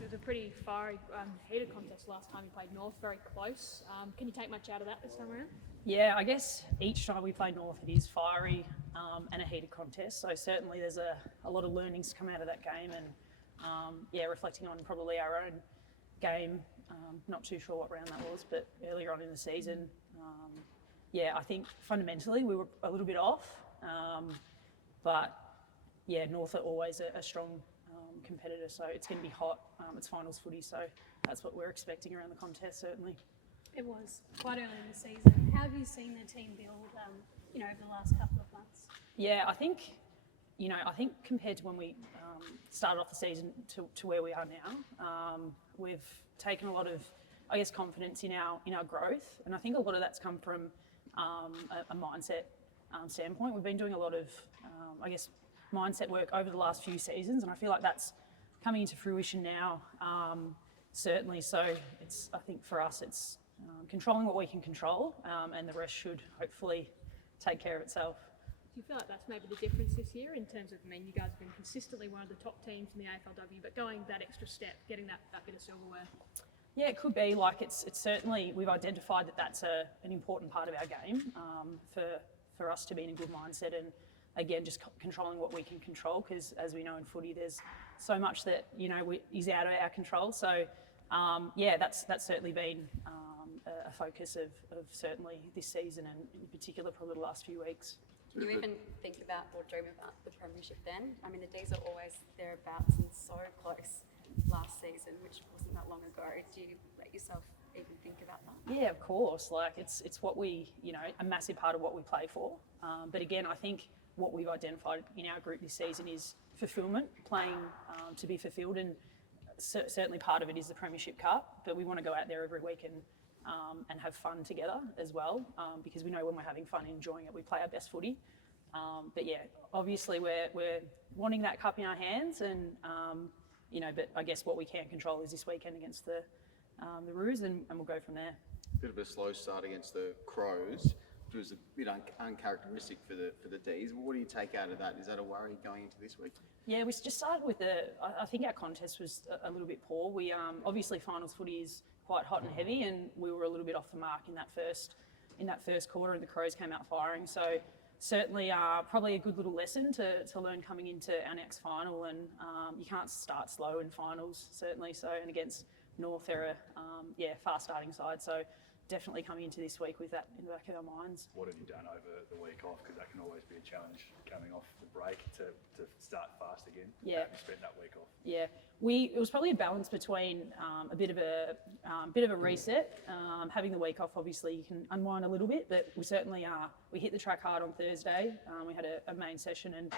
It was a pretty fiery, heated contest last time you played North, very close. Can you take much out of that this time around? Yeah, I guess each time we play North it is fiery and a heated contest, so certainly there's a lot of learnings to come out of that game, and reflecting on probably our own game, not too sure what round that was, but earlier on in the season, I think fundamentally we were a little bit off, but yeah, North are always a strong competitor, so it's going to be hot. It's finals footy, so that's what we're expecting around the contest, certainly. It was quite early in the season. How have you seen the team build, over the last couple of months? Yeah, I think compared to when we started off the season to where we are now, we've taken a lot of, I guess, confidence in our growth, and I think a lot of that's come from a mindset standpoint. We've been doing a lot of, mindset work over the last few seasons, and I feel like that's coming into fruition now, certainly. So I think for us, it's controlling what we can control, and the rest should hopefully take care of itself. Do you feel like that's maybe the difference this year in terms of, you guys have been consistently one of the top teams in the AFLW, but going that extra step, getting that bit of silverware? Yeah, it could be. Like it's certainly, we've identified that that's an important part of our game, for us to be in a good mindset, and again, just controlling what we can control, because as we know in footy, there's so much that is out of our control. So that's certainly been a focus of certainly this season, and in particular probably the last few weeks. Do you even think about or dream about the premiership then? I mean, the D's are always thereabouts and so close last season, which wasn't that long ago. Do you let yourself even think about that? Yeah, of course. Like it's what we, a massive part of what we play for. But again, I think what we've identified in our group this season is fulfilment, playing to be fulfilled, and certainly part of it is the Premiership Cup, but we want to go out there every week and have fun together as well, because we know when we're having fun and enjoying it, we play our best footy. But yeah, obviously we're wanting that cup in our hands, and but I guess what we can control is this weekend against the Roos, and we'll go from there. Bit of a slow start against the Crows, which was a bit uncharacteristic for the D's. What do you take out of that? Is that a worry going into this week? Yeah, we just started with I think our contest was a little bit poor. We obviously finals footy is quite hot and heavy, and we were a little bit off the mark in that first quarter, and the Crows came out firing. So certainly probably a good little lesson to learn coming into our next final, and you can't start slow in finals, certainly. So, and against North, they're a fast starting side, so definitely coming into this week with that in the back of our minds. What have you done over the week off? Because that can always be a challenge coming off the break to start fast again. Yeah. How have you spent that week off? Yeah, it was probably a balance between a bit of a reset. Having the week off, obviously you can unwind a little bit, but we certainly we hit the track hard on Thursday. We had a main session, and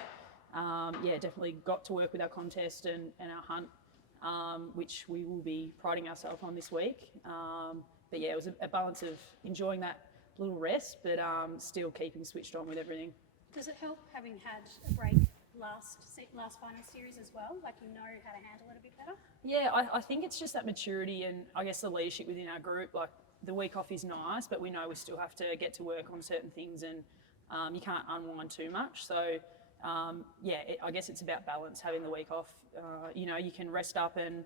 definitely got to work with our contest and our hunt, which we will be priding ourselves on this week. But yeah, it was a balance of enjoying that little rest, but still keeping switched on with everything. Does it help having had a break last final series as well? Like, you know how to handle it a bit better? Yeah, I think it's just that maturity and I guess the leadership within our group. Like, the week off is nice, but we know we still have to get to work on certain things, and you can't unwind too much. So I guess it's about balance, having the week off. You can rest up and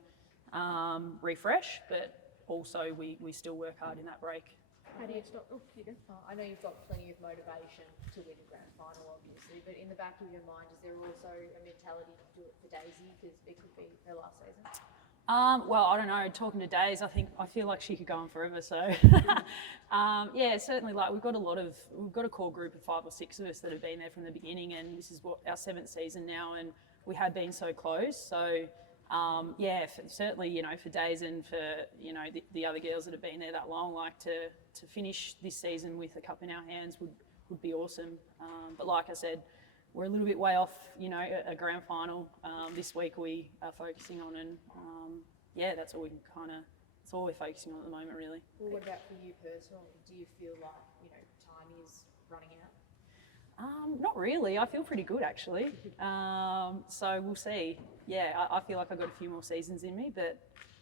refresh, but also we still work hard in that break. How do you stop? Oh, you go. I know you've got plenty of motivation to win a grand final, obviously, but in the back of your mind, is there also a mentality to do it for Daisy, because it could be her last season? Well, I don't know. Talking to Daisy, I feel like she could go on forever. So, certainly. Like, we've got a core group of 5 or 6 of us that have been there from the beginning, and this is our 7th season now, and we have been so close. So, certainly, for Daisy and for the other girls that have been there that long, like to finish this season with a cup in our hands would be awesome. But like I said, we're a little bit way off, a grand final. This week we are focusing on, and that's all it's all we're focusing on at the moment, really. Well, what about for you personally? Do you feel like, time is running out? Not really. I feel pretty good, actually. So we'll see. Yeah, I feel like I've got a few more seasons in me, but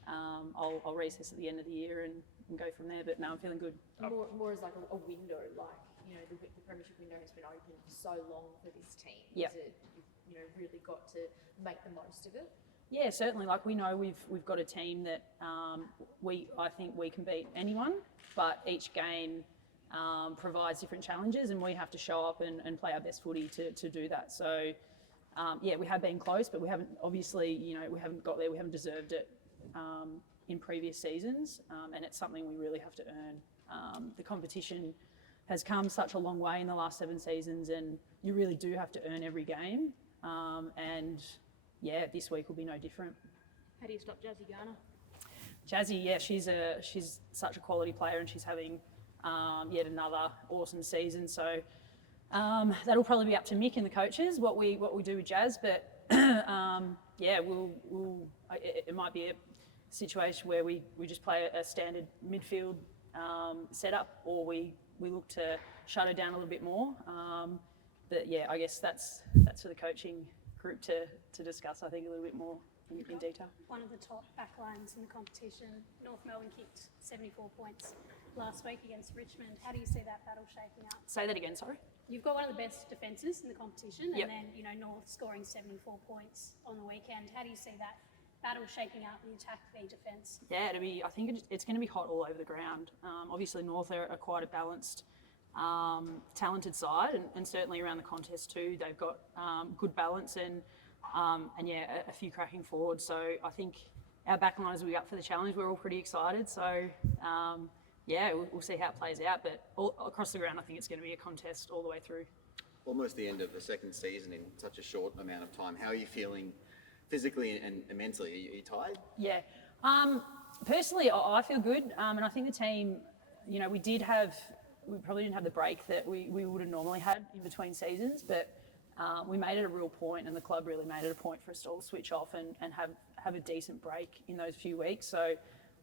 I'll recess at the end of the year and go from there. But no, I'm feeling good. More as like a window, like, the premiership window has been open for so long for this team. Yep. You've really got to make the most of it. Yeah, certainly. Like we know we've got a team that I think we can beat anyone, but each game provides different challenges, and we have to show up and play our best footy to do that. So yeah, we have been close, but we haven't obviously we haven't got there. We haven't deserved it in previous seasons, and it's something we really have to earn. The competition has come such a long way in the last 7 seasons, and you really do have to earn every game. And yeah, this week will be no different. How do you stop Jazzy Garner? Jazzy, yeah, she's such a quality player, and she's having yet another awesome season. So that'll probably be up to Mick and the coaches what we do with Jazz. But yeah, it might be a situation where we just play a standard midfield setup, or we look to shut her down a little bit more. But yeah, I guess that's for the coaching group to discuss, I think, a little bit more in detail. One of the top backlines in the competition. North Melbourne kicked 74 points last week against Richmond. How do you see that battle shaping up? Say that again, sorry. You've got one of the best defences in the competition, Yep. and then North scoring 74 points on the weekend. How do you see that battle shaping up in attack v defence? Yeah, I think it's going to be hot all over the ground. Obviously, North are quite a balanced, talented side, and certainly around the contest too. They've got good balance and yeah, a few cracking forwards. So I think our backliners will be up for the challenge. We're all pretty excited. So yeah, we'll see how it plays out. But all across the ground, I think it's going to be a contest all the way through. Almost the end of the second season in such a short amount of time. How are you feeling physically and mentally? Are you tired? Yeah. Personally, I feel good, and I think the team, we probably didn't have the break that we would have normally had in between seasons, but we made it a real point, and the club really made it a point for us to all switch off and have a decent break in those few weeks. So,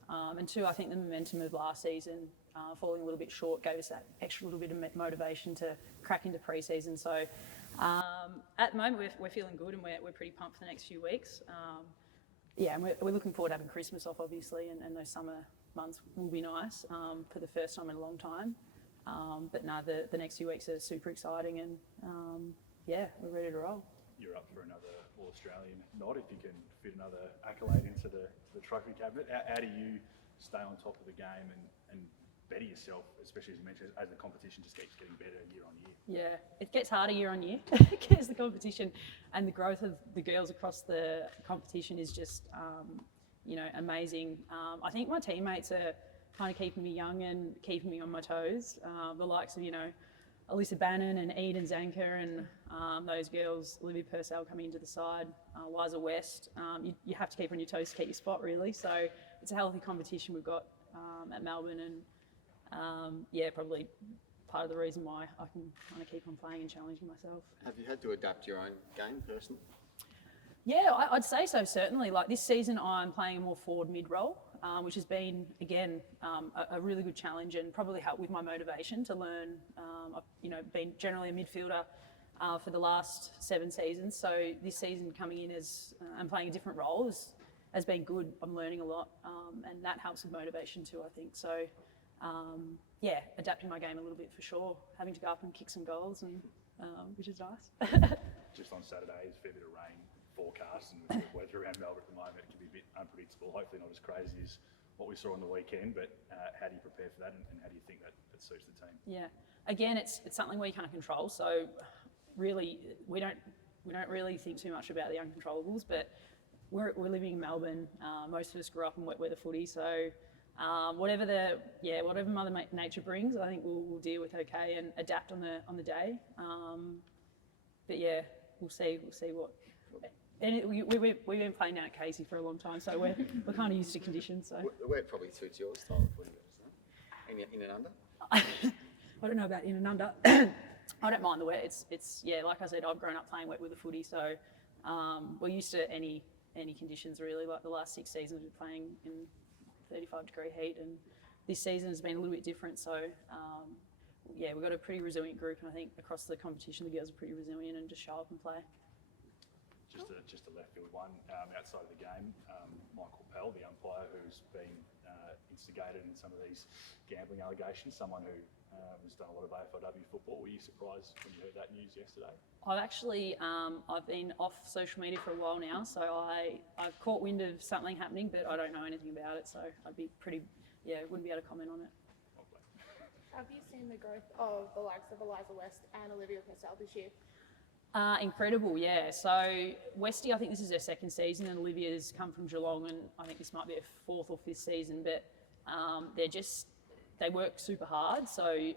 and two, I think the momentum of last season falling a little bit short gave us that extra little bit of motivation to crack into pre-season. So at the moment we're feeling good, and we're pretty pumped for the next few weeks. Yeah, and we're looking forward to having Christmas off, obviously, and those summer months will be nice for the first time in a long time. But no, the next few weeks are super exciting, and yeah, we're ready to roll. You're up for another All-Australian nod if you can fit another accolade into the trophy cabinet. How do you stay on top of the game and better yourself, especially as you mentioned, as the competition just keeps getting better year on year? Yeah, it gets harder year on year as the competition, and the growth of the girls across the competition is just, amazing. I think my teammates are kind of keeping me young and keeping me on my toes. The likes of, Alyssa Bannon and Eden Zanker and those girls, Olivia Purcell coming into the side, Liza West. You have to keep on your toes to keep your spot, really. So it's a healthy competition we've got at Melbourne, and yeah, probably part of the reason why I can kind of keep on playing and challenging myself. Have you had to adapt your own game personally? Yeah, I'd say so, certainly. Like this season, I'm playing a more forward mid-role, which has been, again, a really good challenge and probably helped with my motivation to learn. I've been generally a midfielder for the last 7 seasons, so this season coming in as and playing a different role has been good. I'm learning a lot, and that helps with motivation too, I think. So, yeah, adapting my game a little bit for sure, having to go up and kick some goals, and which is nice. Just on Saturday, there's a fair bit of rain forecast, and with the weather around Melbourne at the moment, it can be a bit unpredictable. Hopefully not as crazy as what we saw on the weekend, but how do you prepare for that, and how do you think that suits the team? Yeah, again, it's something we can't control, so really we don't really think too much about the uncontrollables, but we're living in Melbourne. Most of us grew up in wet weather footy, so whatever Mother Nature brings, I think we'll deal with okay and adapt on the day. But yeah, we'll see what. And we've been playing down at Casey for a long time, so we're kind of used to conditions. So The wet probably suits your style of footy, doesn't it? In and under? I don't know about in and under. I don't mind the wet. It's yeah, like I said, I've grown up playing wet weather footy, so we're used to any conditions really. Like the last 6 seasons, we're playing in 35-degree heat, and this season has been a little bit different. So yeah, we've got a pretty resilient group, and I think across the competition, the girls are pretty resilient and just show up and play. Just a left field one outside of the game. Michael Pell, the umpire, who's been instigated in some of these gambling allegations, someone who has done a lot of AFLW football. Were you surprised when you heard that news yesterday? I've actually, I've been off social media for a while now, so I've caught wind of something happening, but I don't know anything about it, so I'd be wouldn't be able to comment on it. Have you seen the growth of the likes of Eliza West and Olivia Purcell this year? Incredible, yeah. So Westy, I think this is her second season, and Olivia's come from Geelong, and I think this might be her fourth or fifth season. But they work super hard. So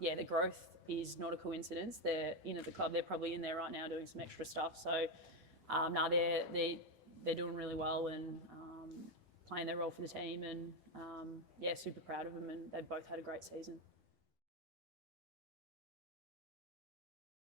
the growth is not a coincidence. They're in at the club. They're probably in there right now doing some extra stuff. So they're doing really well and playing their role for the team, and super proud of them. And they've both had a great season.